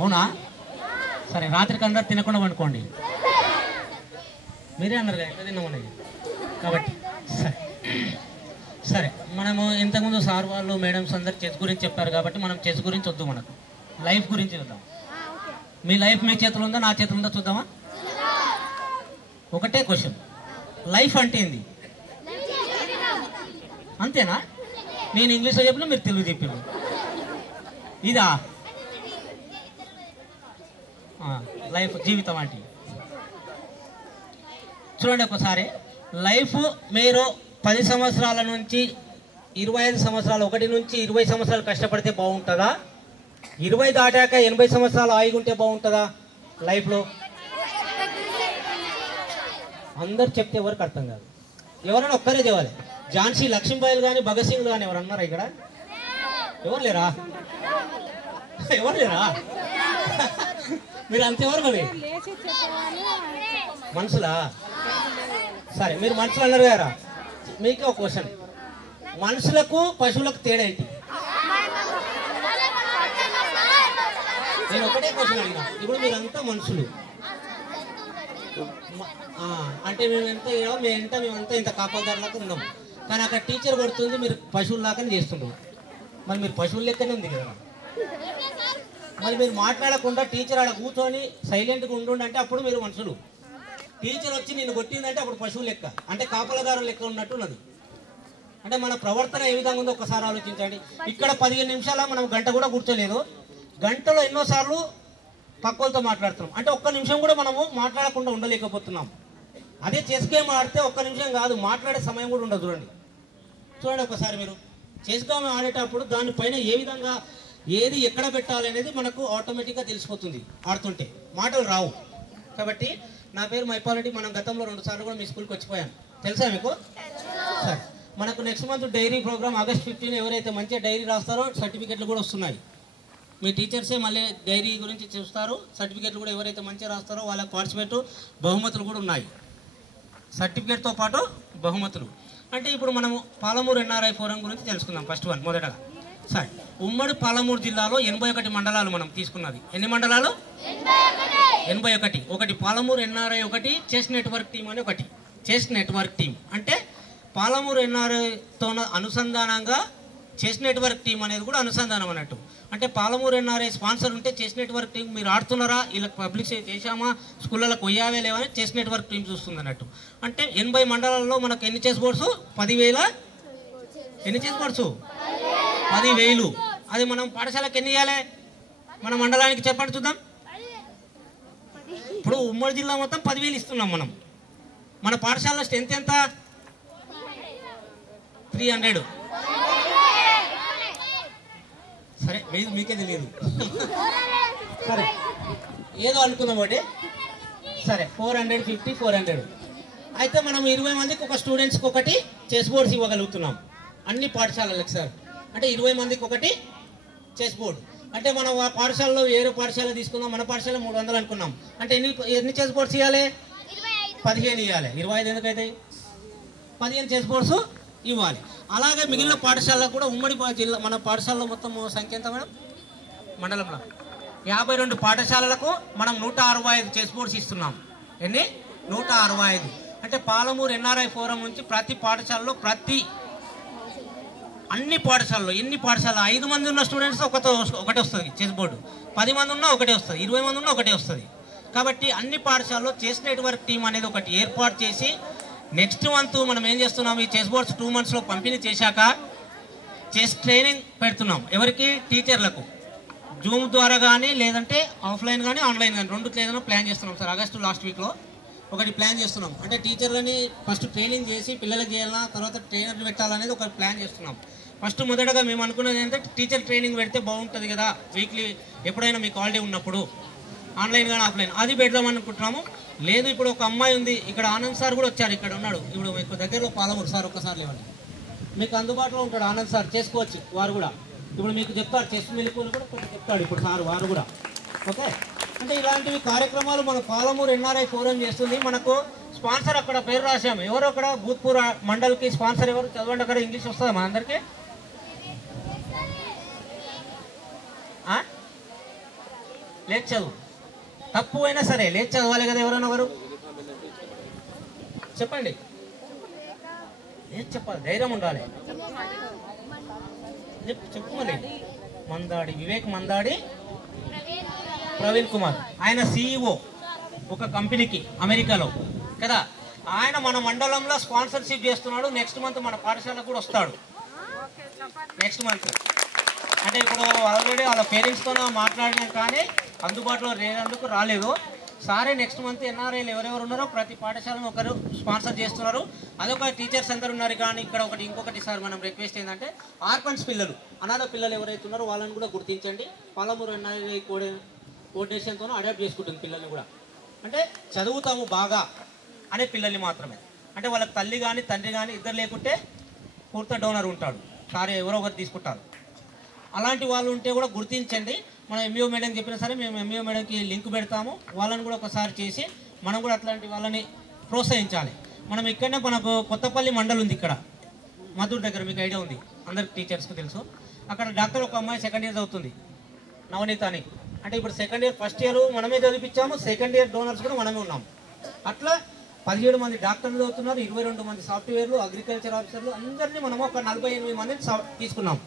అవునా? సరే, రాత్రికి అందరు తినకుండా వండుకోండి. మీరే అన్నారు కదా ఎక్కడ తిన్నామనేది. కాబట్టి సరే మనము ఇంతకుముందు సార్ వాళ్ళు మేడమ్స్ అందరు చెస్ గురించి చెప్పారు కాబట్టి మనం చెస్ గురించి వద్దు, మనకు లైఫ్ గురించి చూద్దాం. మీ లైఫ్ మీ చేతులు ఉందా నా చేతులు ఉందా చూద్దామా? ఒకటే క్వశ్చన్, లైఫ్ అంటే ఏంది? అంతేనా? నేను ఇంగ్లీష్లో చెప్పిన మీరు తెలుగు చెప్పిన ఇదా లైఫ్, జీవితం అంటే చూడండి ఒకసారి. లైఫ్ మీరు 10 సంవత్సరాల నుంచి 25 సంవత్సరాలు, 1 నుంచి 20 సంవత్సరాలు కష్టపడితే బాగుంటుందా? 20 దాటాక 80 సంవత్సరాలు ఆగిగుంటే బాగుంటుందా? లైఫ్లో అందరు చెప్తే ఎవరికి అర్థం కాదు. ఎవరైనా ఒక్కరే చెప్పాలి. ఝాన్సీ లక్ష్మీబాయిలు కానీ భగత్ సింగ్లు కానీ ఎవరు అన్నారా ఇక్కడ? ఎవరు లేరా? ఎవరు లేరా? మీరు అంతెవరు మరి మనుషులా? సరే, మీరు మనుషులు అన్నారు కదా, మీకే ఒక క్వశ్చన్. మనుషులకు పశువులకు తేడా ఏంటి? నేను ఒకటే క్వశ్చన్ అడిగినా. ఇప్పుడు మీరంతా మనుషులు అంటే మేమంతా ఇంత కాపల్దారులాగా ఉన్నాం, కానీ అక్కడ టీచర్ కొడుతుంది, మీరు పశువుల్లాగానే చేస్తున్నారు. మరి మీరు పశువుల లెక్కనే ఉంది కదా. మరి మీరు మాట్లాడకుండా టీచర్ ఆడ కూర్చొని సైలెంట్గా ఉండుండంటే అప్పుడు మీరు మనుషులు. టీచర్ వచ్చి నిన్ను కొట్టిందంటే అప్పుడు పశువు లెక్క, అంటే కాపలదారు లెక్క ఉన్నట్టు ఉన్నది. అంటే మన ప్రవర్తన ఏ విధంగా ఉందో ఒకసారి ఆలోచించండి. ఇక్కడ 15 నిమిషాల మనం గంట కూడా కూర్చోలేదు, గంటలో ఎన్నోసార్లు పక్కలతో మాట్లాడుతున్నాం. అంటే ఒక్క నిమిషం కూడా మనము మాట్లాడకుండా ఉండలేకపోతున్నాం. అదే చెస్ గేమ్ ఆడితే ఒక్క నిమిషం కాదు, మాట్లాడే సమయం కూడా ఉండదు. చూడండి ఒకసారి, మీరు చెస్ గేమ్ ఆడేటప్పుడు దానిపైన ఏ విధంగా ఏది ఎక్కడ పెట్టాలి అనేది మనకు ఆటోమేటిక్గా తెలిసిపోతుంది. ఆడుతుంటే మాటలు రావు. కాబట్టి నా పేరు మైపాలరెడ్డి. మనం గతంలో 2 సార్లు కూడా మీ స్కూల్కి వచ్చిపోయాను, తెలుసా మీకు? సరే, మనకు next month diary programme August 15 ఎవరైతే మంచిగా డైరీ రాస్తారో సర్టిఫికెట్లు కూడా వస్తున్నాయి. మీ టీచర్సే మళ్ళీ డైరీ గురించి చూస్తారు. సర్టిఫికెట్లు కూడా ఎవరైతే మంచిగా రాస్తారో వాళ్ళకి పార్టిసిపేట్ బహుమతులు కూడా ఉన్నాయి. సర్టిఫికేట్తో పాటు బహుమతులు. అంటే ఇప్పుడు మనము పాలమూరు ఎన్ఆర్ఐ ఫోరం గురించి తెలుసుకుందాం. ఫస్ట్ వన్ మొదటగా. సరే, ఉమ్మడి పాలమూరు జిల్లాలో 81 మండలాలు మనం తీసుకున్నది. ఎన్ని మండలాలు? 81. ఒకటి పాలమూరు ఎన్ఆర్ఐ, ఒకటి చెస్ నెట్వర్క్ టీం అని ఒకటి. చెస్ నెట్వర్క్ టీం అంటే పాలమూరు ఎన్ఆర్ఐతో అనుసంధానంగా చెస్ నెట్వర్క్ టీం అనేది కూడా అనుసంధానం అన్నట్టు. అంటే పాలమూరు ఎన్ఆర్ఐ స్పాన్సర్ ఉంటే చెస్ నెట్వర్క్ టీం మీరు ఆడుతున్నారా, ఇలా పబ్లిక్ చేశామా, స్కూళ్ళకు పోయావే లేవని చెస్ నెట్వర్క్ టీం చూస్తుంది అన్నట్టు. అంటే 80 మండలాల్లో మనకు ఎన్ని చెస్ బోర్డ్స్? 10,000. ఎన్ని చెస్ బోర్డ్స్? 10,000. అది మనం పాఠశాలకు ఎన్ని ఇవ్వాలి? మన మండలానికి చెప్పండి చూద్దాం. ఇప్పుడు ఉమ్మడి జిల్లా మొత్తం 10,000 ఇస్తున్నాం మనం. మన పాఠశాల స్ట్రెంత్ ఎంత? 300. సరే, మీకే తెలియదు. సరే, ఏదో అనుకుందాం ఒకటి. సరే, 450, 400. అయితే మనం 20 మందికి ఒక స్టూడెంట్స్కి ఒకటి చెస్ బోర్డ్స్ ఇవ్వగలుగుతున్నాం అన్ని పాఠశాలలకు. సార్, అంటే 20 మందికి ఒకటి చెస్ బోర్డు. అంటే మనం పాఠశాలలో వేరే పాఠశాల తీసుకుందాం, మన పాఠశాల 300 అనుకున్నాం. అంటే ఎన్ని చెస్ బోర్డ్స్ ఇవ్వాలి? 15 ఇవ్వాలి. 25 ఎందుకైతే 15 చెస్ బోర్డ్స్ ఇవ్వాలి. అలాగే మిగిలిన పాఠశాలకు కూడా ఉమ్మడి జిల్లా మన పాఠశాలలో మొత్తం సంఖ్య ఎంత మేడం? మండలంలో 52 పాఠశాలలకు మనం 165 చెస్ బోర్డ్స్ ఇస్తున్నాం. ఎన్ని? 165. అంటే పాలమూరు ఎన్ఆర్ఐ ఫోరం నుంచి ప్రతి పాఠశాలలో అన్ని పాఠశాలలో ఎన్ని పాఠశాల 5 మంది ఉన్న స్టూడెంట్స్ ఒకటే వస్తుంది చెస్ బోర్డు. 10 మంది ఉన్నా ఒకటే వస్తుంది, 20 మంది ఉన్నా ఒకటే వస్తుంది. కాబట్టి అన్ని పాఠశాలలో చెస్ నెట్వర్క్ టీం అనేది ఒకటి ఏర్పాటు చేసి నెక్స్ట్ మంత్ మనం ఏం చేస్తున్నాం, ఈ చెస్ బోర్డ్స్ 2 monthsలో పంపిణీ చేశాక చెస్ ట్రైనింగ్ పెడుతున్నాం. ఎవరికి? టీచర్లకు. జూమ్ ద్వారా కానీ లేదంటే ఆఫ్లైన్ కానీ ఆన్లైన్ కానీ 2 ఏదైనా ప్లాన్ చేస్తున్నాం సార్. ఆగస్టు లాస్ట్ వీక్లో ఒకటి ప్లాన్ చేస్తున్నాం. అంటే టీచర్లని ఫస్ట్ ట్రైనింగ్ చేసి పిల్లలకి చేయాలా, తర్వాత ట్రైనర్లు పెట్టాలనేది ఒక ప్లాన్ చేస్తున్నాం. ఫస్ట్ మొదటగా మేము అనుకున్నది ఏంటంటే టీచర్ ట్రైనింగ్ పెడితే బాగుంటుంది కదా, వీక్లీ ఎప్పుడైనా మీకు హాలిడే ఉన్నప్పుడు ఆన్లైన్ కానీ ఆఫ్లైన్ అది పెడదామని అనుకుంటున్నాము. లేదు, ఇప్పుడు ఒక అమ్మాయి ఉంది ఇక్కడ, ఆనంద్ సార్ కూడా వచ్చారు, ఇక్కడ ఉన్నాడు. ఇప్పుడు మీకు దగ్గరలో పాలమూరు సార్ ఒక్కసారి లేవండి, మీకు అందుబాటులో ఉంటాడు ఆనంద్ సార్, చేసుకోవచ్చు వారు కూడా. ఇప్పుడు మీకు చెప్తాడు చెస్ మెలకువలు కూడా కొంచెం చెప్తాడు ఇప్పుడు సార్ వారు కూడా. ఓకే, అంటే ఇలాంటివి కార్యక్రమాలు మన పాలమూరు ఎన్ఆర్ఐ ఫోరం చేస్తుంది. మనకు స్పాన్సర్ అక్కడ పేరు రాశాము. ఎవరు అక్కడ? భూత్పూర్ మండల్కి స్పాన్సర్ ఎవరు? చదవండి, అక్కడ ఇంగ్లీష్ వస్తుంది మన అందరికీ. లేచి చదువు. తప్పు అయినా సరే లేచి చదవాలి కదా. ఎవరైనా ఎవరు చెప్పండి, లేచి చెప్పాలి, ధైర్యం ఉండాలి. చెప్పమని మందాడి వివేక్, మందాడి ప్రవీణ్ కుమార్, ఆయన CEO ఒక కంపెనీకి అమెరికాలో కదా. ఆయన మన మండలంలో స్పాన్సర్షిప్ చేస్తున్నాడు. నెక్స్ట్ మంత్ మన పాఠశాలకు కూడా వస్తాడు. నెక్స్ట్ మంత్ అంటే ఇప్పుడు ఆల్రెడీ వాళ్ళ పేరెంట్స్తో మాట్లాడినాం కానీ అందుబాటులో లేనందుకు రాలేదు. సారే నెక్స్ట్ మంత్ NRIలు ఎవరెవరు ఉన్నారో ప్రతి పాఠశాలను ఒకరు స్పాన్సర్ చేస్తున్నారు. అదొక టీచర్స్ అందరు ఉన్నారు. కానీ ఇక్కడ ఇంకొకటి సార్ మనం రిక్వెస్ట్ ఏంటంటే ఆర్ఫన్స్ పిల్లలు, అనాథ పిల్లలు ఎవరైతే ఉన్నారో వాళ్ళని కూడా గుర్తించండి. పాలమూరు NRI కోఆర్డినేషన్తో అడాప్ట్ చేసుకుంటుంది పిల్లల్ని కూడా. అంటే చదువుతాము బాగా అనే పిల్లల్ని మాత్రమే. అంటే వాళ్ళకి తల్లి కానీ తండ్రి కానీ ఇద్దరు లేకుంటే పూర్తి డోనర్ ఉంటాడు, సార్ ఎవరో ఒకరు తీసుకుంటారు. అలాంటి వాళ్ళు ఉంటే కూడా గుర్తించండి. మనం MBO మేడం చెప్పినా సరే మేము MBO మేడంకి లింక్ పెడతాము. వాళ్ళని కూడా ఒకసారి చేసి మనం కూడా అట్లాంటి వాళ్ళని ప్రోత్సహించాలి. మనం ఇక్కడనే మనకు కొత్తపల్లి మండలం ఉంది, ఇక్కడ మధుర్ దగ్గర, మీకు ఐడియా ఉంది, అందరికి టీచర్స్కి తెలుసు. అక్కడ డాక్టర్ ఒక అమ్మాయి సెకండ్ ఇయర్ చదువుతుంది, నవనీత అని. అంటే ఇప్పుడు సెకండ్ ఇయర్, ఫస్ట్ ఇయర్ మనమే చదివించాము, సెకండ్ ఇయర్ డోనర్స్ కూడా మనమే ఉన్నాము. అట్లా 17 మంది డాక్టర్లు చదువుతున్నారు, 22 మంది సాఫ్ట్వేర్లు, అగ్రికల్చర్ ఆఫీసర్లు, అందరినీ మనము ఒక 48 మందిని తీసుకున్నాము.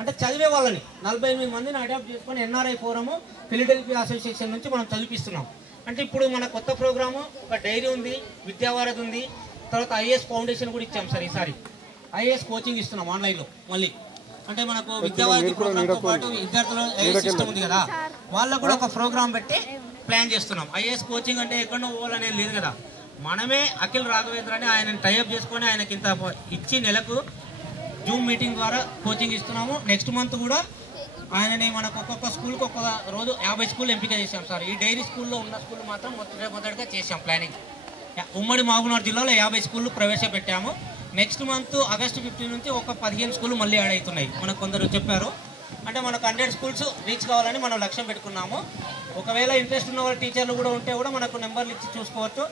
అంటే చదివే వాళ్ళని 48 మందిని అడాప్ట్ చేసుకొని NRI ఫోరము ఫిలడెల్ఫియా అసోసియేషన్ నుంచి మనం చదివిస్తున్నాం. అంటే ఇప్పుడు మన కొత్త ప్రోగ్రాము ఒక డైరీ ఉంది, విద్యావారధి ఉంది, తర్వాత IAS ఫౌండేషన్ కూడా ఇచ్చాం సార్. ఈసారి IAS కోచింగ్ ఇస్తున్నాం ఆన్లైన్లో మళ్ళీ. అంటే మనకు విద్యావారధి ప్రోగ్రామ్తో పాటు విద్యార్థుల IAS సిస్టమ్ ఉంది కదా, వాళ్ళకు కూడా ఒక ప్రోగ్రామ్ పెట్టి ప్లాన్ చేస్తున్నాం. IAS కోచింగ్ అంటే ఎక్కడో పోవాలనేది లేదు కదా. మనమే అఖిల్ రాఘవేంద్ర అని ఆయన టైఅప్ చేసుకొని ఆయనకి ఇంత ఇచ్చి నెలకు జూమ్ మీటింగ్ ద్వారా కోచింగ్ ఇస్తున్నాము. నెక్స్ట్ మంత్ కూడా ఆయనని మనకు ఒక్కొక్క స్కూల్కి ఒక్కొక్క రోజు 50 స్కూల్ ఎంపిక చేశాం సార్. ఈ డైరీ స్కూల్లో ఉన్న స్కూల్ మాత్రం మొదటిగా చేసాం ప్లానింగ్. ఉమ్మడి మహబూబ్నగర్ జిల్లాలో 50 స్కూళ్ళు ప్రవేశపెట్టాము. నెక్స్ట్ మంత్ ఆగస్టు 15 నుంచి ఒక 15 స్కూళ్ళు మళ్ళీ యాడ్ అవుతున్నాయి. మనకు కొందరు చెప్పారు. అంటే మనకు 100 స్కూల్స్ రీచ్ కావాలని మనం లక్ష్యం పెట్టుకున్నాము. ఒకవేళ ఇంట్రెస్ట్ ఉన్న వాళ్ళ టీచర్లు కూడా ఉంటే కూడా మనకు నెంబర్లు ఇచ్చి చూసుకోవచ్చు.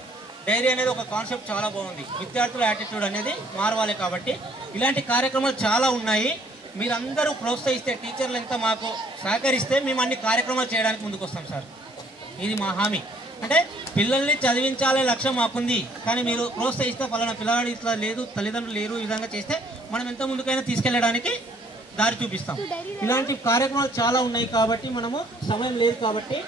డైరీ అనేది ఒక కాన్సెప్ట్ చాలా బాగుంది. విద్యార్థుల యాటిట్యూడ్ అనేది మారవాలి. కాబట్టి ఇలాంటి కార్యక్రమాలు చాలా ఉన్నాయి. మీరందరూ ప్రోత్సహిస్తే, టీచర్లు ఎంత మాకు సహకరిస్తే మేము అన్ని కార్యక్రమాలు చేయడానికి ముందుకు వస్తాం సార్. ఇది మా హామీ. అంటే పిల్లల్ని చదివించాలే లక్ష్యం మాకుంది. కానీ మీరు ప్రోత్సహిస్తే పలానా పిల్లవాడు ఇట్లా లేదు, తల్లిదండ్రులు లేరు, ఈ విధంగా చేస్తే మనం ఎంత ముందుకైనా తీసుకెళ్ళడానికి దారి చూపిస్తాం. ఇలాంటి కార్యక్రమాలు చాలా ఉన్నాయి. కాబట్టి మనము సమయం లేదు కాబట్టి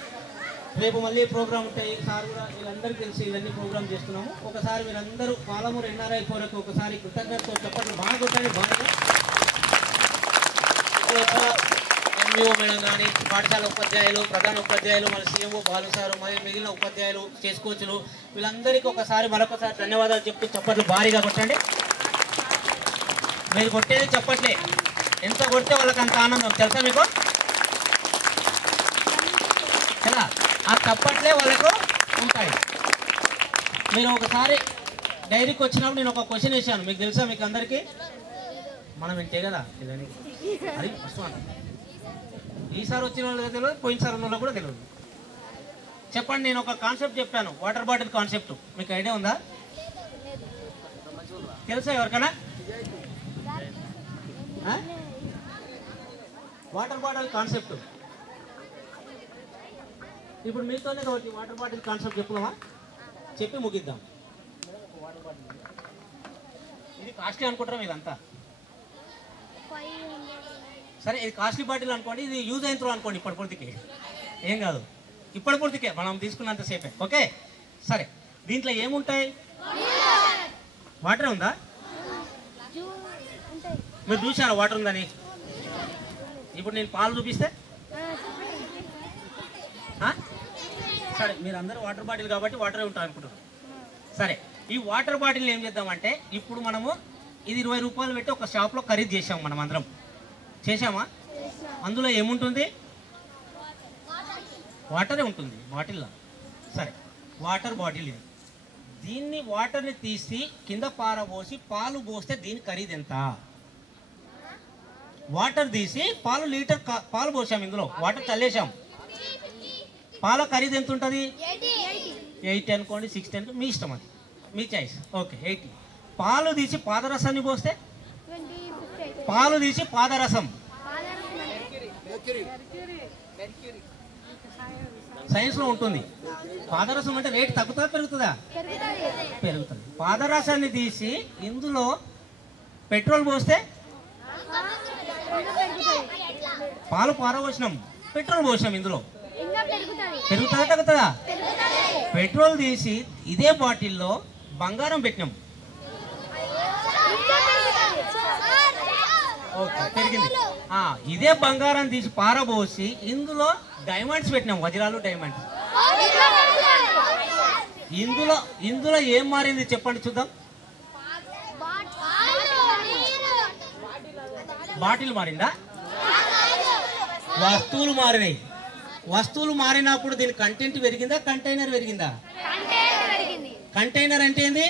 రేపు మళ్ళీ ప్రోగ్రామ్ ఉంటాయి. సార్ కూడా వీళ్ళందరికీ తెలిసి ఇవన్నీ ప్రోగ్రామ్ చేస్తున్నాము. ఒకసారి మీరందరూ పాలమూరు NRI ఫోరకు ఒకసారి కృతజ్ఞతతో చెప్పండి. బాగా కొట్టండి. బాగా MBO మేడం కానీ, పాఠశాల ఉపాధ్యాయులు, ప్రధాన ఉపాధ్యాయులు, మన CMO బాలు సారు, మరియు మిగిలిన ఉపాధ్యాయులు, చేసుకోవచ్చులు, వీళ్ళందరికీ ఒకసారి మరొకసారి ధన్యవాదాలు చెప్తూ చప్పట్లు భారీగా కొట్టండి. మీరు కొట్టేది చప్పట్లే, ఎంత కొడితే వాళ్ళకి అంత ఆనందం తెలుసా మీకు కదా. ఆ చప్పట్లే వాళ్ళకు ఉంటాయి. మీరు ఒకసారి డైరీకి వచ్చినప్పుడు నేను ఒక క్వశ్చన్ వేసాను, మీకు తెలుసా? మీకు అందరికీ మనం ఇంతే కదా ఇదని, అది ఫస్ట్ వన్. ఈసారి వచ్చిన వాళ్ళకి తెలియదు, పోయినసారి ఉన్న వాళ్ళకి కూడా తెలియదు. చెప్పండి, నేను ఒక కాన్సెప్ట్ చెప్పాను, వాటర్ బాటిల్ కాన్సెప్ట్. మీకు ఐడియా ఉందా? తెలుసా ఎవరికైనా? Water bottle concept. ఇప్పుడు మీతోనే ఒకటి వాటర్ బాటిల్ కాన్సెప్ట్ చెప్పుదామా? చెప్పి ముగిద్దాం. ఇది కాస్ట్లీ అనుకుంటారా ఇదంతా? సరే, ఇది కాస్ట్లీ బాటిల్ అనుకోండి, ఇది యూజ్ అయిన త్రో అనుకోండి. ఇప్పటి పూర్తికి ఏం కాదు, ఇప్పటి పూర్తికే మనం తీసుకున్నంతసేపే. ఓకే, సరే. దీంట్లో ఏముంటాయి? వాటర్ ఉందా? మీరు చూసారా వాటర్ ఉందని? ఇప్పుడు నేను పాలు చూపిస్తే సరే, మీరు అందరూ వాటర్ బాటిల్ కాబట్టి వాటరే ఉంటారు అనుకుంటున్నారు. సరే, ఈ వాటర్ బాటిల్ ఏం చేద్దామంటే, ఇప్పుడు మనము ఇది 20 రూపాయలు పెట్టి ఒక షాప్లో ఖరీదు చేసాము. మనం అందరం చేసామా? అందులో ఏముంటుంది? వాటరే ఉంటుంది బాటిల్లో. సరే, వాటర్ బాటిల్ ఇది. దీన్ని వాటర్ని తీసి కింద పారబోసి పాలు పోస్తే దీని ఖరీదు ఎంత? వాటర్ తీసి లీటర్ పాలు పోసాం, ఇందులో వాటర్ చల్లేసాం. పాల ఖరీదు ఎంత ఉంటుంది? 80 అనుకోండి, 60 అనుకోండి, మీ ఇష్టం, అది మీ చాయిస్. ఓకే, 80. పాలు తీసి పాదరసాన్ని పోస్తే, పాలు తీసి పాదరసం సైన్స్లో ఉంటుంది. పాదరసం అంటే రేటు తగ్గుతుందా పెరుగుతుందా? పెరుగుతుంది. పాదరసాన్ని తీసి ఇందులో పెట్రోల్ పోస్తే పాలు పారబోసినాం, పెట్రోల్ పోసినాం, ఇందులో పెరుగుతుందా తగ్గుతుందా? పెట్రోల్ తీసి ఇదే బాటిల్లో బంగారం పెట్టినాం, ఓకే పెరిగింది. ఇదే బంగారం తీసి పారబోసి ఇందులో డైమండ్స్ పెట్టినాం, వజ్రాలు డైమండ్స్. ఇందులో ఏం మారింది చెప్పండి చూద్దాం. బాటిల్ మారిందా? వస్తువులు మారినాయి. వస్తువులు మారినప్పుడు దీని కంటెంట్ పెరిగిందా, కంటైనర్ పెరిగిందా? కంటైనర్ అంటే ఏంది?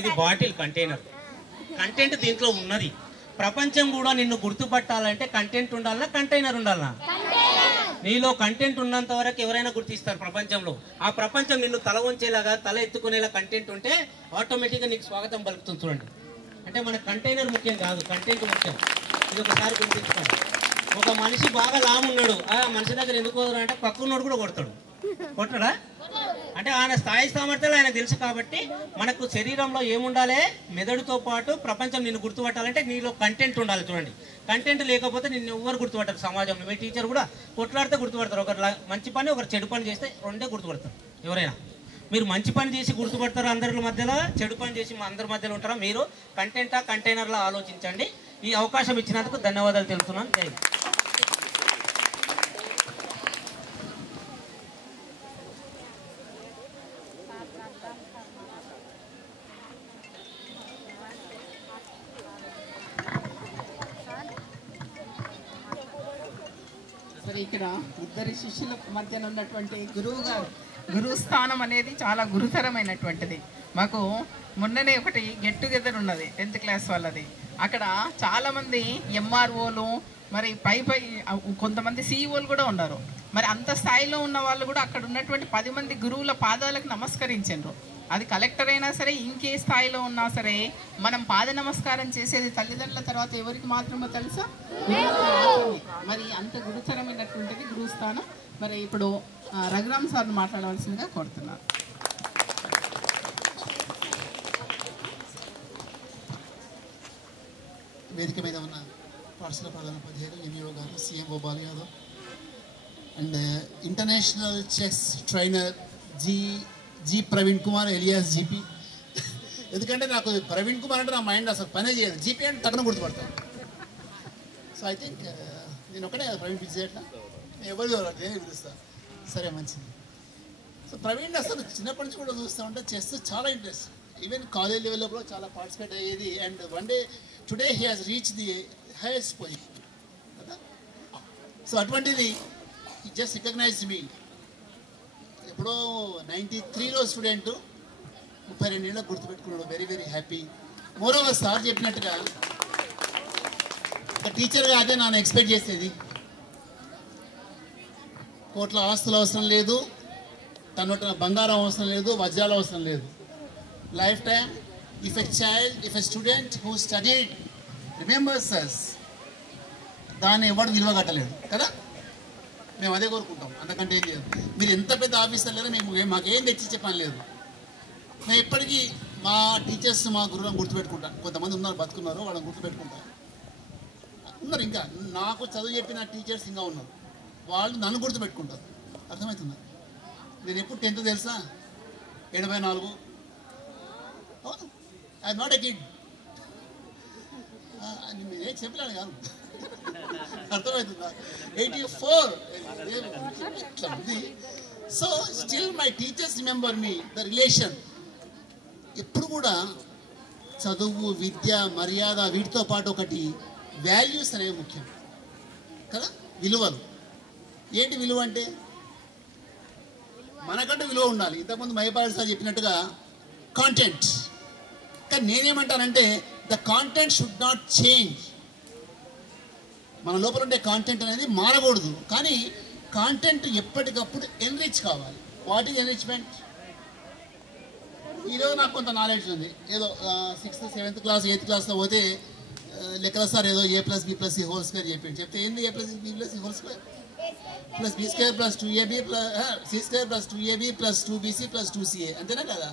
ఇది బాటిల్ కంటైనర్. కంటెంట్ దీంట్లో ఉన్నది. ప్రపంచం కూడా నిన్ను గుర్తుపట్టాలంటే కంటెంట్ ఉండాలనా, కంటైనర్ ఉండాలనా? నీలో కంటెంట్ ఉన్నంత వరకు ఎవరైనా గుర్తిస్తారు ప్రపంచంలో. ఆ ప్రపంచం నిన్ను తల వంచేలాగా, తల ఎత్తుకునేలా కంటెంట్ ఉంటే ఆటోమేటిక్గా నీకు స్వాగతం పలుకుతుంది. చూడండి, అంటే మన కంటైనర్ ముఖ్యం కాదు, కంటెంట్ ముఖ్యం. ఇది ఒకసారి గుర్తించుకోండి. ఒక మనిషి బాగా లామున్నాడు, ఆ మనిషి దగ్గర ఎందుకు పోదురా అంటే పక్కన్నోడు కూడా కొడతాడు. కొట్టడా? అంటే ఆయన స్థాయి సామర్థ్యాలు ఆయనకు తెలుసు. కాబట్టి మనకు శరీరంలో ఏముండాలి? మెదడుతో పాటు ప్రపంచం నిన్ను గుర్తుపట్టాలంటే నీలో కంటెంట్ ఉండాలి. చూడండి, కంటెంట్ లేకపోతే నిన్ను ఎవరు గుర్తుపట్టారు సమాజంలో. మీ టీచర్ కూడా కొట్లాడితే గుర్తుపడతారు. ఒకరు మంచి పని, ఒకరు చెడు పని చేస్తే రెండే గుర్తుపడతారు ఎవరైనా. మీరు మంచి పని చేసి గుర్తుపడతారు అందరి మధ్యలో, చెడు పని చేసి అందరి మధ్యలో ఉంటారా? మీరు కంటెంటా కంటైనర్లా ఆలోచించండి. ఈ అవకాశం ఇచ్చినందుకు ధన్యవాదాలు తెలుపుతున్నాను. జై. ఇక్కడ ఇద్దరి శిష్యుల మధ్యన ఉన్నటువంటి గురువు స్థానం అనేది చాలా గురుతరమైనటువంటిది. మాకు మొన్ననే ఒకటి గెట్ టుగెదర్ ఉన్నది 10th క్లాస్ వాళ్ళది. అక్కడ చాలామంది ఎంఆర్ఓలు, మరి పై కొంతమంది సిఇఓలు కూడా ఉన్నారు. మరి అంత స్థాయిలో ఉన్న వాళ్ళు కూడా అక్కడ ఉన్నటువంటి 10 మంది గురువుల పాదాలకు నమస్కరించారు. అది కలెక్టర్ అయినా సరే, ఇంకే స్థాయిలో ఉన్నా సరే, మనం పాద నమస్కారం చేసేది తల్లిదండ్రుల తర్వాత ఎవరికి మాత్రమో తెలుసా? మరి అంత గురుతరమైనటువంటిది గురుస్థానం. మరి ఇప్పుడు రఘురామ్ సార్ని మాట్లాడవలసిందిగా కోరుతున్నాను. వేదిక మీద ఉన్న పాఠశాల ప్రధానోపాధ్యాయులు ఎంఈఓ గారు, CMO Balu Yadav and international chess trainer G Praveen Kumar alias GP. ఎందుకంటే నాకు ప్రవీణ్ కుమార్ అంటే నా మైండ్ అసలు పనే చేయదు, జీపీ అంటే తగ్గన గుర్తుపడతాను. సో ఐ థింక్ నేను ఒకటే కదా ప్రవీణ్ పిలిచి చేయట్లా, ఎవరు నేనే పిలుస్తాను. సరే, మంచిది. సో ప్రవీణ్ అసలు చిన్నప్పటి నుంచి కూడా చూస్తూ ఉంటే చెస్ చాలా ఇంట్రెస్ట్. ఈవెన్ కాలేజ్ లెవెల్లో కూడా చాలా పార్టిసిపేట్ అయ్యేది. And one day today he has reach the highest position కదా. సో అటువంటిది హీ జస్ట్ రికగ్నైజ్డ్ మీ. ఎప్పుడో 93లో స్టూడెంట్, 32 ఏళ్ళకు గుర్తుపెట్టుకున్నాడు. Very very happy. Moreover sir చెప్పినట్టుగా ఒక టీచర్గా అదే నన్ను ఎక్స్పెక్ట్ చేసేది. కోట్ల ఆస్తులు అవసరం లేదు, తన బంగారం అవసరం లేదు, వజ్రాలు అవసరం లేదు. Life time if a student who studied remembers us, దాన్ని ఎవడు విలువ కట్టలేదు కదా. మేము అదే కోరుకుంటాం, అంతకంటే ఏం లేదు. మీరు ఎంత పెద్ద ఆఫీసర్లైనా మాకేం తెచ్చి చెప్పని లేదు. మేము ఎప్పటికీ మా టీచర్స్, మా గురువులను గుర్తుపెట్టుకుంటాం. కొంతమంది ఉన్నారు, బతుకున్నారు, వాళ్ళని గుర్తుపెట్టుకుంటాం. ఉన్నారు ఇంకా నాకు చదువు చెప్పిన టీచర్స్ ఇంకా ఉన్నారు, వాళ్ళు నన్ను గుర్తుపెట్టుకుంటారు. అర్థమవుతుందా? నేను ఎప్పుడు 10th తెలుసా? 74. అవును, ఐ నాట్ ఎ కిడ్. ఏం చెప్పలేను కాదు, అర్థమవుతుందా? 84. So still my teachers remember me. The relation ఎప్పుడు కూడా చదువు, విద్య, మర్యాద, వీటితో పాటు ఒకటి వాల్యూస్ అనేవి ముఖ్యం కదా. విలువలు ఏంటి? విలువ అంటే మనకంటూ విలువ ఉండాలి. ఇంతకుముందు మహిపాల్ సార్ చెప్పినట్టుగా కాంటెంట్. కానీ నేనేమంటానంటే the content should not change. మన లోపల ఉండే కాంటెంట్ అనేది మారకూడదు, కానీ కాంటెంట్ ఎప్పటికప్పుడు ఎన్రిచ్ కావాలి. What is enrichment? ఈరోజు నాకు కొంత నాలెడ్జ్ ఉంది. ఏదో 6th, 7th క్లాస్, 8th క్లాస్లో పోతే లెక్కల సార్ ఏదో A+B+C² చెప్పిండు. చెప్తే ఏంది A+B+C²? Plus B square plus 2ab C square plus 2ab plus 2bc plus 2ca అంతేనా కదా?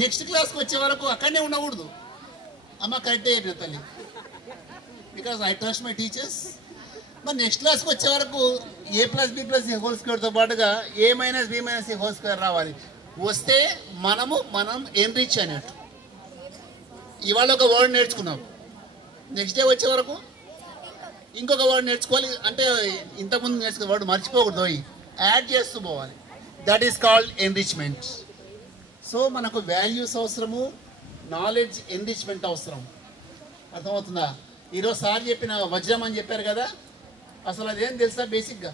నెక్స్ట్ క్లాస్కి వచ్చే వరకు అక్కడనే ఉండకూడదు. అమ్మ కరెక్టే చెప్పిన తల్లి, because I trust my teachers. మరి నెక్స్ట్ క్లాస్కి వచ్చే వరకు a plus B plus C whole స్క్వేర్తో పాటుగా a minus B minus C whole square రావాలి. వస్తే మనం ఎన్రిచ్ అన్నట్టు. ఇవాళ ఒక వర్డ్ నేర్చుకున్నాం, నెక్స్ట్ డే వచ్చే వరకు ఇంకొక వర్డ్ నేర్చుకోవాలి. అంటే ఇంతకుముందు నేర్చుకున్న వర్డ్ మర్చిపోకూడదు, యాడ్ చేస్తూ పోవాలి. That is called enrichment. So మనకు వాల్యూస్ అవసరము, నాలెడ్జ్ ఎన్రిచ్మెంట్ అవసరం. అర్థమవుతుందా? ఈరోజు సార్ చెప్పిన వజ్రం అని చెప్పారు కదా, అసలు అదేం తెలుసా? బేసిక్గా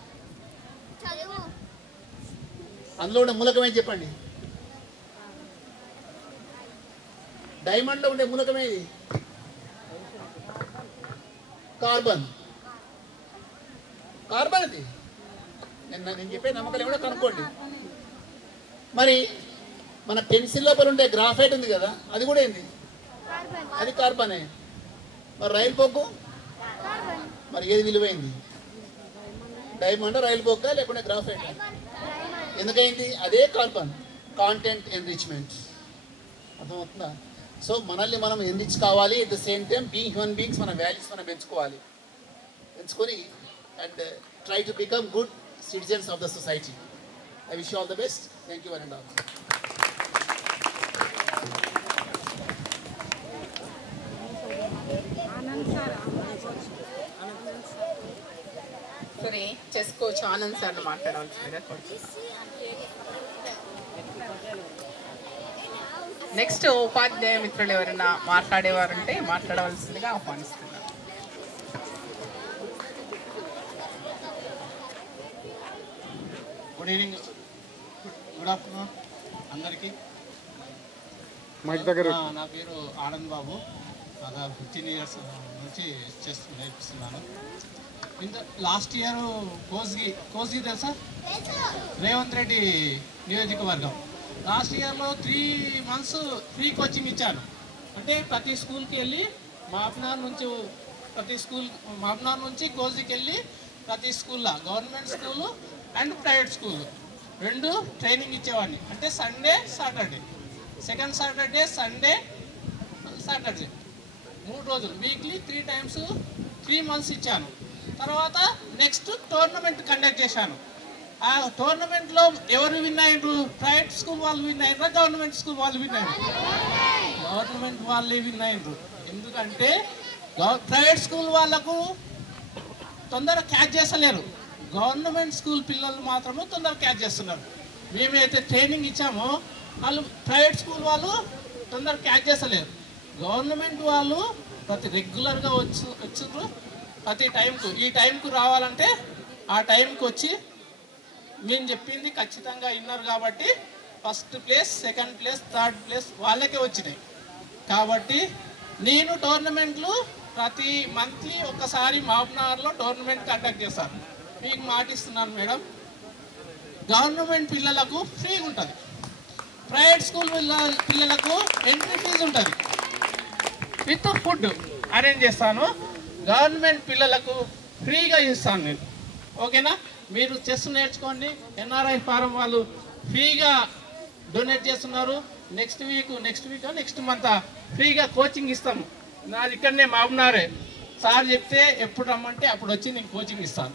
అందులో ఉండే మూలకం ఏం చెప్పండి? డైమండ్లో ఉండే మూలకం ఏది? కార్బన్. కార్బన్ అది. నేను చెప్పే నమ్మకాలు ఏమో కనుక్కోండి. మరి మన పెన్సిల్ లోపల ఉండే గ్రాఫైట్ ఉంది కదా, అది కూడా ఏంది? అది కార్బనే. మరి రైలు పోకు మరి ఏది విలువైంది? డైమండ్, రైలు పోక, లేకుంటే గ్రాఫైట్? ఎందుకైంది? అదే కార్బన్. Content enrichment. అర్థమవుతుందా? సో మనల్ని మనం ఎన్రిచ్ కావాలి. At the same time being human beings మన వాల్యూస్ మనం పెంచుకొని and try to become good citizens of the society. I wish you all the best. Thank you and all. సరే, chess coach Anand sir మాట్లాడవలసిందిగా. Next ఉపాధ్యాయ మిత్రులు ఎవరైనా మాట్లాడేవారుంటే మాట్లాడవలసిందిగా ఆహ్వానిస్తున్నారు. Good evening, good afternoon అందరికీ. నా పేరు ఆనంద్ బాబు. దాదాపు 15 years నుంచి చెస్ నేర్పిస్తున్నాను. లాస్ట్ ఇయర్ కోస్గి తెలుసా? రేవంత్ రెడ్డి నియోజకవర్గం. లాస్ట్ ఇయర్లో 3 months ఫ్రీ కోచింగ్ ఇచ్చాను. అంటే ప్రతి స్కూల్కి వెళ్ళి మాప్నార్ నుంచి కోస్గికి వెళ్ళి ప్రతి స్కూల్లో, government school and private school 2 training ఇచ్చేవాడిని. అంటే Sunday Saturday, second Saturday, Sunday Saturday 3 రోజులు, వీక్లీ 3 times 3 months ఇచ్చాను. తర్వాత నెక్స్ట్ టోర్నమెంట్ కండక్ట్ చేశాను. ఆ టోర్నమెంట్లో ఎవరు విన్ అయ్యారు? ప్రైవేట్ స్కూల్ వాళ్ళు విన్ అయ్యారా, గవర్నమెంట్ స్కూల్ వాళ్ళు విన్ అయ్యారు? గవర్నమెంట్ వాళ్ళే విన్ అయ్యారు. ఎందుకంటే ప్రైవేట్ స్కూల్ వాళ్ళకు తొందరగా క్యాచ్ చేస్తలేరు, గవర్నమెంట్ స్కూల్ పిల్లలు మాత్రమే తొందరగా క్యాచ్ చేస్తున్నారు. మేమైతే ట్రైనింగ్ ఇచ్చామో వాళ్ళు ప్రైవేట్ స్కూల్ వాళ్ళు తొందరగా క్యాచ్ చేస్తలేరు. గవర్నమెంట్ వాళ్ళు ప్రతి రెగ్యులర్గా వచ్చారు. ప్రతి టైంకు, ఈ టైంకు రావాలంటే ఆ టైంకి వచ్చి మేము చెప్పింది ఖచ్చితంగా విన్నారు కాబట్టి first place, second place, third place వాళ్ళకే వచ్చినాయి. కాబట్టి నేను టోర్నమెంట్లు ప్రతి మంత్లీ ఒకసారి మాప్నార్లో టోర్నమెంట్ కండక్ట్ చేస్తాను. మీకు మాటిస్తున్నాను మేడం, గవర్నమెంట్ పిల్లలకు ఫ్రీ ఉంటుంది, ప్రైవేట్ స్కూల్ పిల్లలకు ఎంట్రీ ఫీజు ఉంటుంది, విత్ ఫుడ్ అరేంజ్ చేస్తాను. గవర్నమెంట్ పిల్లలకు ఫ్రీగా ఇస్తాను నేను. ఓకేనా? మీరు చెస్ నేర్చుకోండి. ఎన్ఆర్ఐ ఫారం వాళ్ళు ఫ్రీగా డొనేట్ చేస్తున్నారు. నెక్స్ట్ మంత్ ఫ్రీగా కోచింగ్ ఇస్తాము. నాది ఇక్కడనే మాబ్నారే. సార్ చెప్తే ఎప్పుడు రమ్మంటే అప్పుడు వచ్చి నేను కోచింగ్ ఇస్తాను.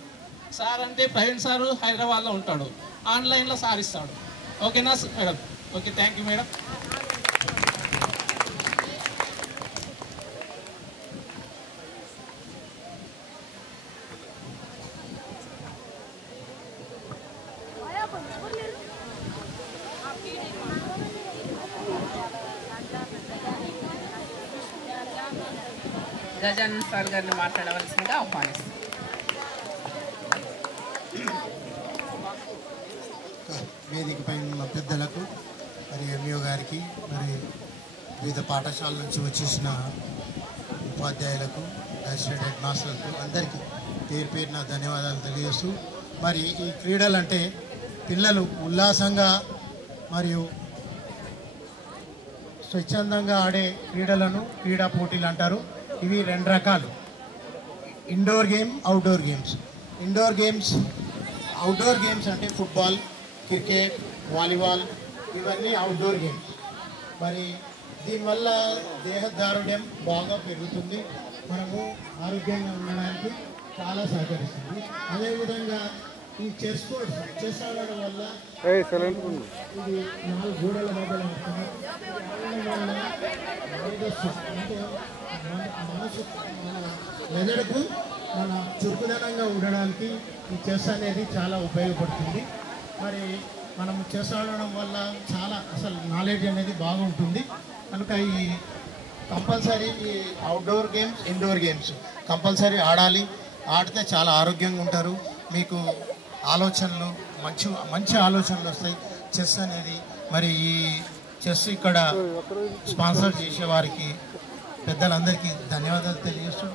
సార్ అంటే ప్రవీణ్ సారు హైదరాబాద్లో ఉంటాడు, ఆన్లైన్లో సార్ ఇస్తాడు. ఓకేనా madam? Okay, thank you madam. Gajanan sir గారిని మాట్లాడవలసిందిగా ఆహ్వానిస్తాను. వేదికపై ఉన్న పెద్దలకు, మరి ఎంఈఓ గారికి, మరి వివిధ పాఠశాలల నుంచి వచ్చేసిన ఉపాధ్యాయులకు, అసిస్టెంట్ హెడ్ మాస్టర్లకు అందరికీ పేరు పేరున ధన్యవాదాలు తెలియజేస్తూ, మరి ఈ క్రీడలు అంటే పిల్లలు ఉల్లాసంగా మరియు స్వచ్ఛందంగా ఆడే క్రీడలను క్రీడా పోటీలు అంటారు. ఇవి 2 రకాలు, indoor game, outdoor games. Indoor games outdoor games అంటే ఫుట్బాల్, క్రికెట్, వాలీబాల్ ఇవన్నీ అవుట్డోర్ గేమ్స్. మరి దీనివల్ల దేహదారుఢ్యం బాగా పెరుగుతుంది, మనము ఆరోగ్యంగా ఉండడానికి చాలా సహకరిస్తుంది. అదేవిధంగా ఈ చెస్ ఆడడం వల్ల ఇది 4 గోడల మధ్యలో ఉంటుంది. వల్ల మేధస్సు అంటే మనసు మన మెదడుకు మన చురుకుదనంగా ఉండడానికి ఈ చెస్ అనేది చాలా ఉపయోగపడుతుంది. మరి మనం చెస్ ఆడడం వల్ల చాలా అసలు నాలెడ్జ్ అనేది బాగుంటుంది. కనుక ఈ కంపల్సరీ ఈ outdoor games, indoor games compulsory ఆడాలి. ఆడితే చాలా ఆరోగ్యంగా ఉంటారు. మీకు ఆలోచనలు మంచి ఆలోచనలు వస్తాయి చెస్ అనేది. మరి ఈ చెస్ ఇక్కడ స్పాన్సర్ చేసే వారికి పెద్దలందరికీ ధన్యవాదాలు తెలియజేస్తూ